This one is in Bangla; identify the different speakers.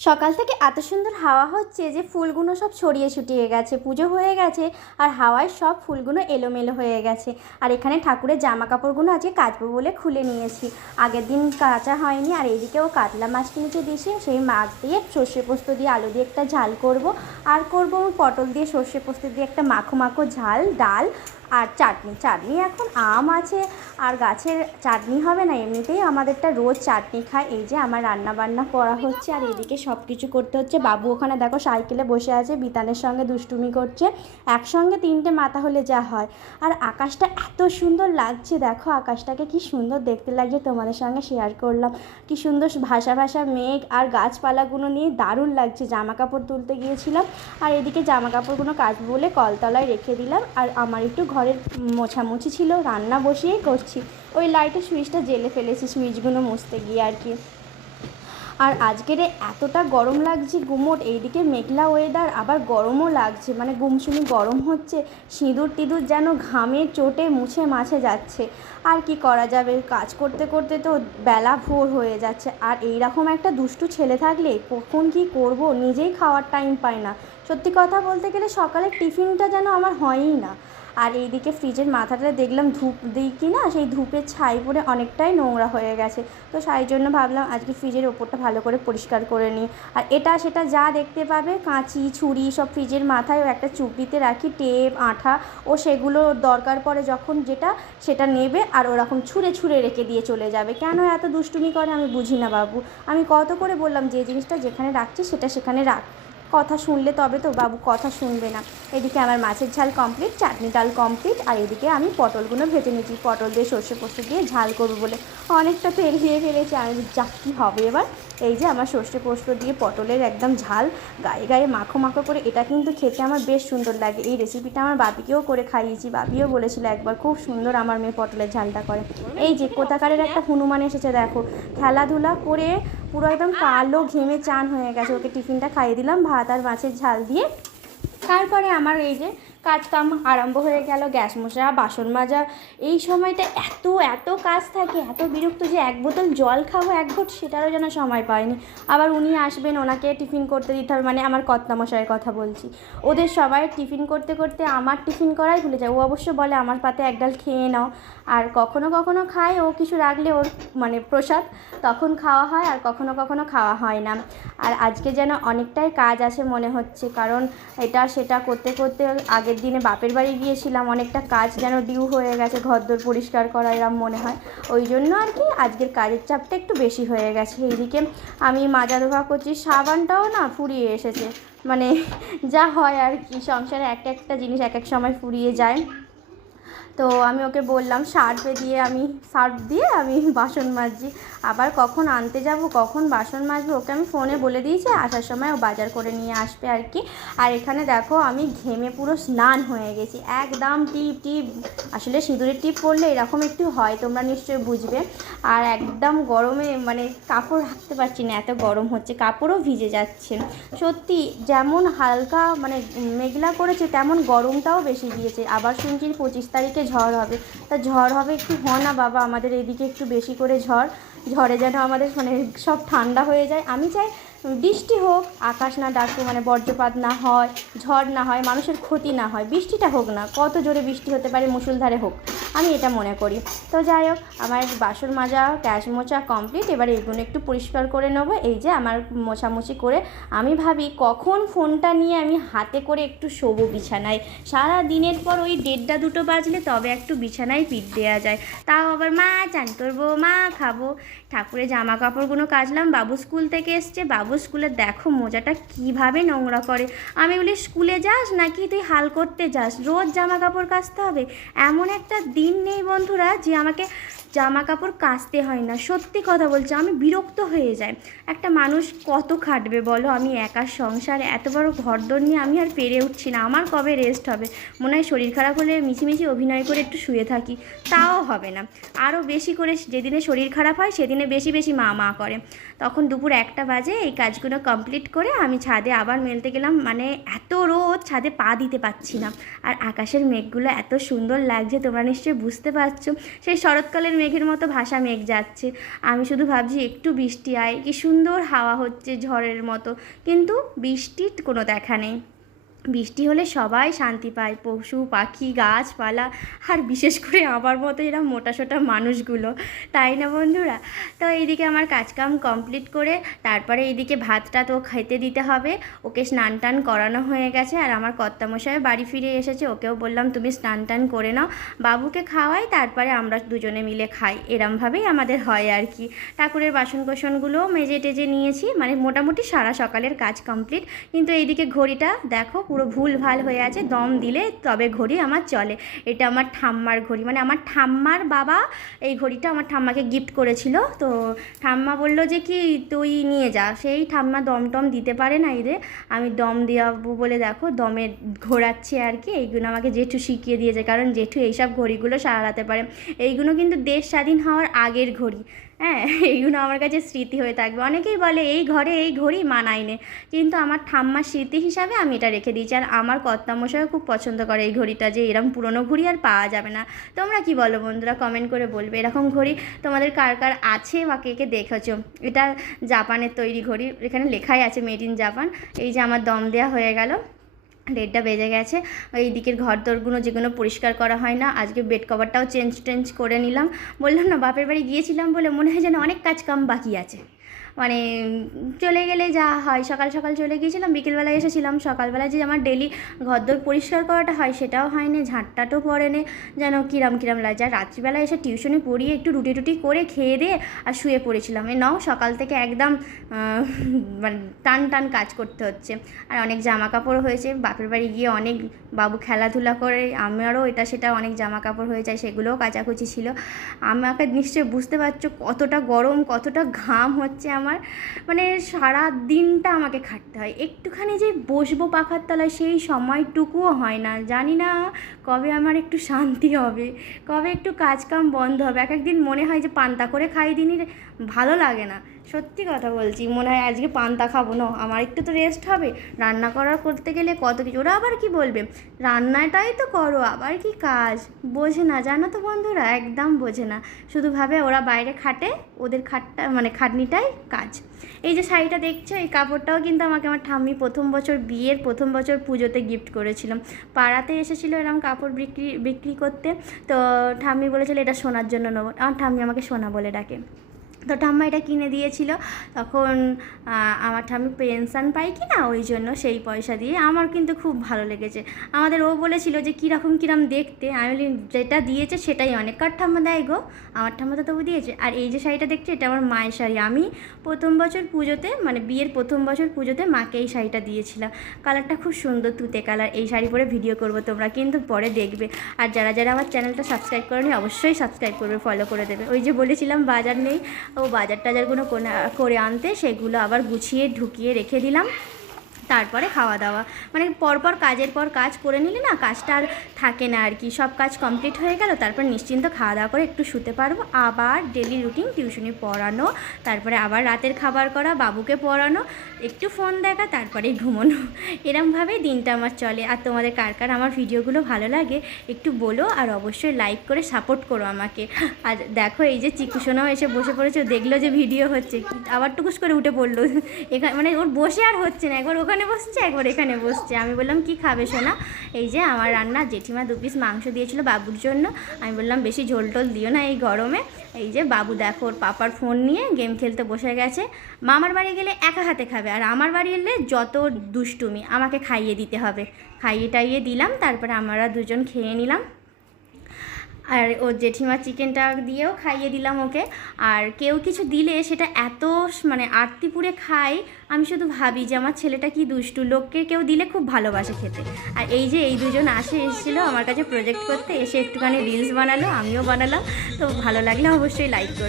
Speaker 1: সকাল থেকে এত সুন্দর হাওয়া হচ্ছে যে ফুলগুলো সব ছড়িয়ে ছিটিয়ে গেছে, পুজো হয়ে গেছে আর হাওয়ায় সব ফুলগুলো এলোমেলো হয়ে গেছে। আর এখানে ঠাকুরের জামা কাপড়গুলো আজকে কাচবো বলে খুলে নিয়েছি। আগের দিন কাচা হয়নি আর এইদিকেও কাতলা মাছ কিনেছে দিয়েছি সেই মাছ দিয়ে সর্ষে পোস্ত দিয়ে আলু দিয়ে একটা ঝাল করব। আর করব পটল দিয়ে সর্ষে পোস্ত দিয়ে একটা মাখো মাখো ঝাল, ডাল আর চাটনি। চাটনি এখন আম আছে আর গাছের চাটনি হবে না, এমনিতেই আমাদেরটা রোজ চাটনি খায়। এই যে আমার রান্না বান্না করা হচ্ছে আর এদিকে সব কিছু করতে হচ্ছে। বাবু ওখানে দেখো সাইকেলে বসে আছে, বিতানের সঙ্গে দুষ্টুমি করছে। একসঙ্গে তিনটে মাথা হলে যা হয়। আর আকাশটা এত সুন্দর লাগছে, দেখো আকাশটাকে কি সুন্দর দেখতে লাগছে। তোমাদের সঙ্গে শেয়ার করলাম। কি সুন্দর ভাষা ভাষা মেঘ আর গাছপালাগুলো নিয়ে দারুণ লাগছে। জামা কাপড় তুলতে গিয়েছিলাম আর এদিকে জামা কাপড়গুলো কাচবো বলে কলতলায় রেখে দিলাম। আর আমার একটু ঘরের মোছামুছি ছিল, রান্না বসিয়েই করছি। ওই লাইটের সুইচটা জেলে ফেলেছি, সুইচগুলো মুছতে গিয়ে আর কি। আর আজকের এতটা গরম লাগছে গুমোট, এইদিকে মেঘলা ওয়েদার আবার গরমও লাগছে। মানে গুমসুমি গরম হচ্ছে সিঁদুর টিঁদুর যেন ঘামে, চোটে, মুছে, মাছে যাচ্ছে। আর কি করা যাবে? কাজ করতে করতে তো বেলা ভোর হয়ে যাচ্ছে। আর এইরকম একটা দুষ্টু ছেলে থাকলে কখন কি করব? নিজেই খাওয়ার টাইম পাই না। সত্যি কথা বলতে গেলে সকালের টিফিনটা যেন আমার হয়ই না। আর এইদিকে ফ্রিজের মাথাটা দেখলাম ধূপ দিই কি না, সেই ধূপের ছাই পড়ে অনেকটাই নোংরা হয়ে গেছে। তো সেই জন্য ভাবলাম আজকে ফ্রিজের ওপরটা ভালো করে পরিষ্কার করে নিই। আর এটা সেটা যা দেখতে পাবে, কাঁচি, ছুরি সব ফ্রিজের মাথায় একটা চুপড়িতে রাখি, টেপ, আঠা, ও সেগুলো দরকার পড়ে যখন যেটা সেটা নেবে আর ওরকম ছুঁড়ে ছুঁড়ে রেখে দিয়ে চলে যাবে। কেন এত দুষ্টুমি করে আমি বুঝি না বাবু। আমি কত করে বললাম যে জিনিসটা যেখানে রাখছি সেটা সেখানে রাখ। কথা শুনলে তবে তো বাবু কথা শুনবে না। এদিকে আমার মাছের ঝাল কমপ্লিট চাটনি ডাল কমপ্লিট আর এদিকে আমি পটলগুলো ভেজে নিয়েছি। পটল দিয়ে সর্ষে পোস্ত দিয়ে ঝাল করব বলে অনেকটা তেল দিয়ে ফেলেছি। আমি যা, কী হবে এবার? এই যে আমার সর্ষে পোস্ত দিয়ে পটলের একদম ঝাল, গায়ে গায়ে মাখো মাখো করে, এটা কিন্তু খেতে আমার বেশ সুন্দর লাগে। এই রেসিপিটা আমার বাপিকেও করে খাইয়েছি। বাপিও বলেছিল একবার, খুব সুন্দর আমার মেয়ে পটলের ঝালটা করে। এই যে কোথাকারের একটা হনুমান এসেছে, দেখো, খেলাধুলা করে পুরো একদম কালো, ঘেমে চান হয়ে গেছে। ওকে টিফিনটা খাইয়ে দিলাম, ভাত আর মাছের ঝাল দিয়ে। তারপরে আমার এই যে কাজ কাম আরম্ভ হয়ে গেল গ্যাস মোছা বাসন মাজা। এই সময়টা এত এত কাজ থাকে, এত বিরক্ত যে এক বোতল জল খাব, এক ঘট, সেটারও যেন সময় পায়নি আবার উনি আসবেন, ওনাকে টিফিন করতে দিতে হবে মানে আমার কর্তামশাইয়ের কথা বলছি। ওদের সবাই টিফিন করতে করতে আমার টিফিন করাই ভুলে যায়। ও অবশ্য বলে, আমার পাতে এক ডাল খেয়ে নাও। আর কখনো কখনো খায়, ও কিছু রাখলে ওর মানে প্রসাদ, তখন খাওয়া হয়, আর কখনো কখনো খাওয়া হয় না। আর আজকে যেন অনেকটাই কাজ আছে মনে হচ্ছে, কারণ এটা, সেটা করতে করতে আগের দিনে বাপের বাড়ি গিয়েছিলাম, অনেকটা কাজ যেন ডিউ হয়ে গেছে, ঘরদোর পরিষ্কার করা এরম মনে হয়। ওই জন্য আর কি আজকের কাজের চাপটা একটু বেশি হয়ে গেছে। এইদিকে আমি মাজা ধোয়া করছি, সাবানটাও না ফুরিয়ে এসেছে। মানে যা হয় আর কি, সংসারে এক একটা জিনিস এক এক সময় ফুরিয়ে যায়। তো আমি ওকে বললাম, সার্ফে দিয়ে আমি, সার্ফ দিয়ে আমি বাসন মাজছি। আবার কখন আনতে যাব, কখন বাসন মাজবো? ওকে আমি ফোনে বলে দিয়েছি, আসার সময় ও বাজার করে নিয়ে আসবে আর কি। আর এখানে দেখো আমি ঘেমে পুরো স্নান হয়ে গেছি, একদম টিপ টিপ। আসলে সিঁদুরের টিপ পড়লে এরকম একটু হয়, তোমরা নিশ্চয়ই বুঝবে। আর একদম গরমে মানে কাপড় রাখতে পারছি না, এত গরম হচ্ছে, কাপড়ও ভিজে যাচ্ছে। সত্যি যেমন হালকা মানে মেঘলা করেছে, তেমন গরমটাও বেশি দিয়েছে। আবার শুনছি পঁচিশ তারিখে ঝড় হবে। তা ঝড় হবে একটু হ না বাবা, আমাদের এদিকে একটু বেশি করে ঝড়। ঝড়ে যেন আমাদের মানে সব ঠান্ডা হয়ে যায়। আমি চাই বৃষ্টি হোক, আকাশ না ডাকুক মানে বজ্রপাত না হয়, ঝড় না হয়, মানুষের ক্ষতি না হয়, বৃষ্টিটা হোক না, কত জোরে বৃষ্টি হতে পারে মুসুলধারে হোক, আমি এটা মনে করি। তো যাই হোক, আমার বাসন মাজা, ক্যাশ মোচা কমপ্লিট, এবার এগুলো একটু পরিষ্কার করে নেব। এই যে আমার মোছামুছি করে আমি ভাবি, কখন ফোনটা নিয়ে আমি হাতে করে একটু শোবো বিছানায়? সারা দিনের পর ওই দেড়টা দুটো বাজলে তবে একটু বিছানায় পিঠ দেওয়া যায়। তাও আবার মা চান করব, মা খাব। ঠাকুরের জামা কাপড়গুলো কাচলাম, বাবু স্কুল থেকে এসছে, বাবু স্কুলে দেখো মোজাটা কীভাবে নোংরা করে। আমি বলি, স্কুলে যাস নাকি তুই হাল করতে যাস? রোজ জামা কাপড় কাচতে হবে। এমন একটা দিন নেই বন্ধুরা যে আমাকে জামা কাপড় কাচতে হয় না। সত্যি কথা বলছি, আমি বিরক্ত হয়ে যাই। একটা মানুষ কত খাটবে বলো? আমি একা সংসার এত বড় ঘরদোর নিয়ে আমি আর পেরে উঠছি না। আমার কবে রেস্ট হবে? মনে হয় শরীর খারাপ হলে মিছিমিছি অভিনয় করে একটু শুয়ে থাকি। তাও হবে না। আরও বেশি করে যেদিনে শরীর খারাপ হয়, সেদিনে বেশি বেশি মা মা করে। তখন দুপুর একটা বাজে, এই কাজগুলো কমপ্লিট করে আমি ছাদে আবার মেলতে গেলাম। মানে এত রোদ, ছাদে পা দিতে পারছি না। আর আকাশের মেঘগুলো এত সুন্দর লাগছে, তোমরা নিশ্চয়ই বুঝতে পারছ। সেই শরৎকালের মেঘের মতো ভাসা মেঘ যাচ্ছে। আমি শুধু ভাবছি, একটু বৃষ্টি আয়, কি সুন্দর হাওয়া হচ্ছে ঝড়ের মতো। কিন্তু বৃষ্টির কোনো দেখা নেই। বৃষ্টি হলে সবাই শান্তি পায়, পশু, পাখি, গাছপালা, আর বিশেষ করে আমার মতো এরা মোটাসোটা মানুষগুলো। তাই না বন্ধুরা? তো এইদিকে আমার কাজকাম কমপ্লিট করে তারপরে এইদিকে ভাতটা তো খেতে দিতে হবে। ওকে স্নান টান করানো হয়ে গেছে আর আমার কর্তামশাই বাড়ি ফিরে এসেছে। ওকেও বললাম, তুমি স্নান টান করে নাও। বাবুকে খাওয়াই, তারপরে আমরা দুজনে মিলে খাই। এরমভাবেই আমাদের হয় আর কি। ঠাকুরের বাসন কোসনগুলোও মেজে টেজে নিয়েছি। মানে মোটামুটি সারা সকালের কাজ কমপ্লিট কিন্তু এইদিকে ঘড়িটা দেখো পুরো ভুল, ভালো হয়ে আছে, দম দিলে তবে ঘড়ি আমার চলে। এটা আমার ঠাম্মার ঘড়ি। মানে আমার ঠাম্মার বাবা এই ঘড়িটা আমার ঠাম্মাকে গিফট করেছিল। তো ঠাম্মা বলল যে কি তুই নিয়ে যা। সেই ঠাম্মা দম টম দিতে পারে না এদের। আমি দম দেওয়াবো বলে দেখো, দমে ঘোরাচ্ছে আর কি। এইগুলো আমাকে জেঠু শিখিয়ে দিয়েছে। কারণ জেঠু এইসব ঘড়িগুলো সারাতে পারে। এইগুলো কিন্তু দেশ স্বাধীন হওয়ার আগের ঘড়ি। হ্যাঁ এইগুলো আমার কাছে স্মৃতি হয়ে থাকবে। অনেকেই বলে, এই ঘরে এই ঘড়ি মানায় নে। কিন্তু আমার ঠাম্মার স্মৃতি হিসাবে আমি এটা রেখে দিয়েছি। আর আমার কর্তামশাইও খুব পছন্দ করে এই ঘড়িটা, যে এরকম পুরনো ঘড়ি আর পাওয়া যাবে না। তোমরা কি বলো বন্ধুরা? কমেন্ট করে বলবে, এরকম ঘড়ি তোমাদের কার কার আছে বা কে কে দেখেছ? এটা জাপানের তৈরি ঘড়ি। এখানে লেখাই আছে মেড ইন জাপান এই যে আমার দম দেওয়া হয়ে গেল। দেড়টা বেজে গেছে। এই দিকের ঘর দরগুলো যেগুলো পরিষ্কার করা হয় না, আজকে বেড কভারটাও চেঞ্জ টেঞ্জ করে নিলাম। বললাম, না, বাপের বাড়ি গিয়েছিলাম বলে মনে হয় যেন অনেক কাজ কাম বাকি আছে। মানে চলে গেলে যা হয়, সকাল সকাল চলে গিয়েছিলাম বিকেলবেলায় এসেছিলাম সকালবেলায় যে আমার ডেলি ঘরদোর পরিষ্কার করাটা হয় সেটাও হয়নি ঝাঁটটাটাও পড়েনি, যেন কিরাম কিরাম লাগে। আর রাত্রিবেলা এসে টিউশনে পড়িয়ে একটু রুটি টুটি করে খেয়ে দিয়ে আর শুয়ে পড়েছিলাম। এ নাও, সকাল থেকে একদম মানে টান টান কাজ করতে হচ্ছে। আর অনেক জামা কাপড় হয়েছে, বাপের বাড়ি গিয়ে অনেক বাবু খেলাধুলা করে, আমারও এটা সেটা অনেক জামা কাপড় হয়ে যায়, সেগুলোও কাচাকুচি ছিল। আমাকে নিশ্চয়ই বুঝতে পারছ কতটা গরম, কতটা ঘাম হচ্ছে আমার মানে সারা দিনটা আমাকে খাটতে হয়। একটুখানি যে বসবো পাখার তলায় সেই সময়টুকুও হয় না। জানি না কবে আমার একটু শান্তি হবে, কবে একটু কাজকাম বন্ধ হবে। এক একদিন মনে হয় যে পান্তা করে খাই দিনই, ভালো লাগে না। সত্যি কথা বলছি, মনে হয় আজকে পান্তা খাব না আমার একটু তো রেস্ট হবে। রান্না করার করতে গেলে কত কিছু, ওরা আবার কি বলবে? রান্নাটাই তো করো, আবার কি কাজ? বোঝে না, জানো তো বন্ধুরা, একদম বোঝে না। শুধু ভাবে ওরা বাইরে খাটে, ওদের খাটটা মানে খাটনিটাই কাজ। এই যে শাড়িটা দেখছ, এই কাপড়টাও কিন্তু আমাকে আমার ঠাম্মি প্রথম বছর বিয়ের প্রথম বছর পুজোতে গিফট করেছিলাম পাড়াতে এসেছিল এরকম কাপড় বিক্রি বিক্রি করতে, তো ঠাম্মি বলেছিল, এটা সোনার জন্য নেব। আমার ঠাম্মি আমাকে সোনা বলে ডাকে। তো ঠাম্মা এটা কিনে দিয়েছিল। তখন আমার ঠাম্মি পেনশন পাই কি না ওই জন্য সেই পয়সা দিয়ে আমার কিন্তু খুব ভালো লেগেছে। আমাদের ও বলেছিল যে, কীরকম কীরকম দেখতে? আমি যেটা দিয়েছে সেটাই অনেক। কার ঠাম্মা দেয় গো? আমার ঠাম্মা তো তবু দিয়েছে। আর এই যে শাড়িটা দেখছি, এটা আমার মায়ের শাড়ি। আমি প্রথম বছর পুজোতে মানে বিয়ের প্রথম বছর পুজোতে মাকে এই শাড়িটা দিয়েছিলাম। কালারটা খুব সুন্দর, তুতে কালার। এই শাড়ি পরে ভিডিও করব তোমরা, কিন্তু পরে দেখবে। আর যারা যারা আমার চ্যানেলটা সাবস্ক্রাইব করেনি, অবশ্যই সাবস্ক্রাইব করবে, ফলো করে দেবে। ওই যে বলেছিলাম, বাজার নেই। ও বাজার টাজারগুলো করে আনতে সেগুলো আবার গুছিয়ে ঢুকিয়ে রেখে দিলাম। তারপরে খাওয়া দাওয়া মানে পরপর কাজের পর কাজ করে নিলে না কাজটা আর থাকে না আর কি। সব কাজ কমপ্লিট হয়ে গেল, তারপর নিশ্চিন্ত খাওয়া দাওয়া করে একটু শুতে পারব। আবার ডেলি রুটিন টিউশনি পড়ানো, তারপরে আবার রাতের খাবার করা, বাবুকে পড়ানো, একটু ফোন দেখা তারপরে ঘুমোনো। এরমভাবেই দিনটা আমার চলে। আর তোমাদের কার কার আমার ভিডিওগুলো ভালো লাগে, একটু বলো আর অবশ্যই লাইক করে সাপোর্ট করো আমাকে। আর দেখো এই যে চিকুসোনাও এসে বসে পড়েছে দেখল যে ভিডিও হচ্ছে আবার টুকুস করে উঠে পড়ল। এখানে মানে ওর বসে আর হচ্ছে না। একবার ওখানে বসছে, একবার এখানে বসছে। আমি বললাম, কি খাবে সোনা? এই যে আমার রান্না, জেঠিমা দু পিস মাংস দিয়েছিল বাবুর জন্য। আমি বললাম, বেশি ঝোল টোল দিও না এই গরমে। এই যে বাবু দেখো, ওর পাপার ফোন নিয়ে গেম খেলতে বসে গেছে। মামার বাড়ি গেলে একা হাতে খাবে, আর আমার বাড়ি এলে যত দুষ্টুমি, আমাকে খাইয়ে দিতে হবে। খাইয়ে টাইয়ে দিলাম, তারপরে আমরা দুজন খেয়ে নিলাম। আর ও জেঠিমা চিকেনটা দিয়েও খাইয়ে দিলাম ওকে। আর কেউ কিছু দিলে সেটা এত মানে আরতিপুরে খায়, আমি শুধু ভাবি যে আমার ছেলেটা কি দুষ্টু। লোককে কেউ দিলে খুব ভালোবাসে খেতে। আর এই যে এই দুজন আসে এসেছিল আমার কাছে প্রজেক্ট করতে, এসে একটুখানি রিলস বানালো, আমিও বানালাম। তো ভালো লাগলে অবশ্যই লাইক করো।